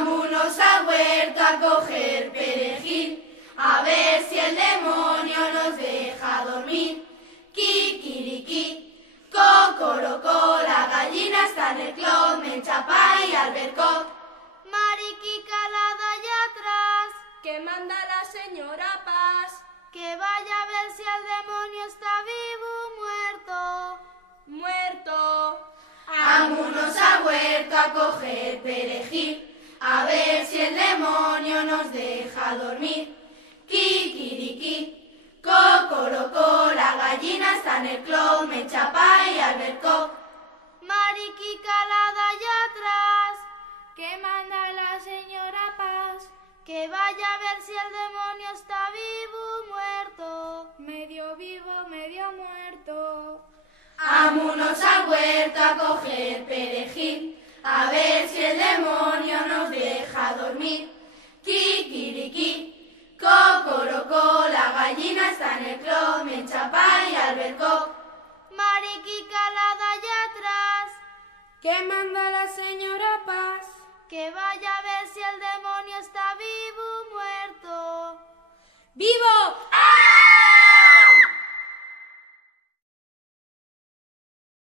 Vámonos al huerto a coger perejil, a ver si el demonio nos deja dormir. Kikiriki, cocorocó, la gallina está en el clot, Menchapá y Albercoc. Mariqui calada allá atrás, ¿qué manda la señora Paz? que vaya a ver si el demonio está vivo o muerto. Muerto. Vámonos al huerto a coger perejil, a ver si el demonio nos deja dormir. Kikiriki, cocorocó, la gallina está en el clot, Menchapá y Albercoc. Mariqui calada allá atrás, ¿qué manda la señora Paz? que vaya a ver si el demonio está vivo o muerto. Medio vivo, medio muerto. Vámonos al huerto a coger perejil, a ver si el demonio nos deja dormir. Kikiriki, cocorocó, la gallina está en el clot, Menchapá y Albercoc. Mariqui calada allá atrás, ¿qué manda la señora Paz? que vaya a ver si el